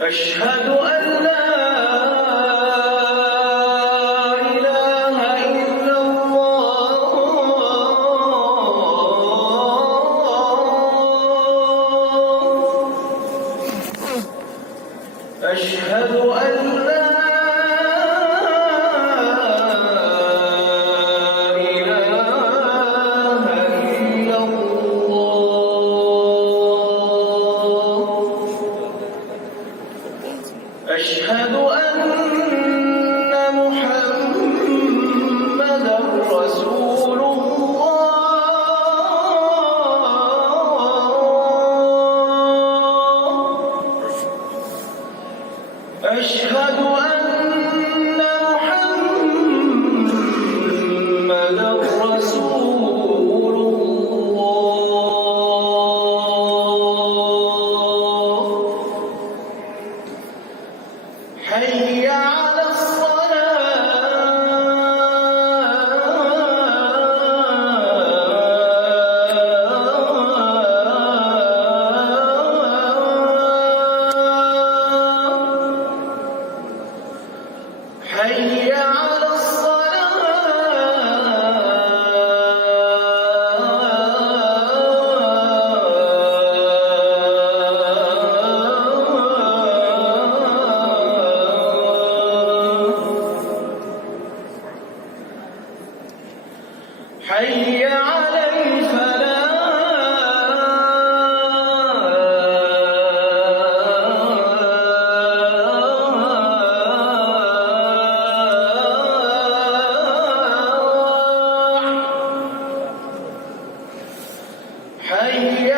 أشهد أن لا إله إلا الله أشهد أن لا إله إلا الله أشهد أن محمدًا رسول الله أشهد أن محمدًا رسول الله حي على الصلاة حي على حي على الفلاح حي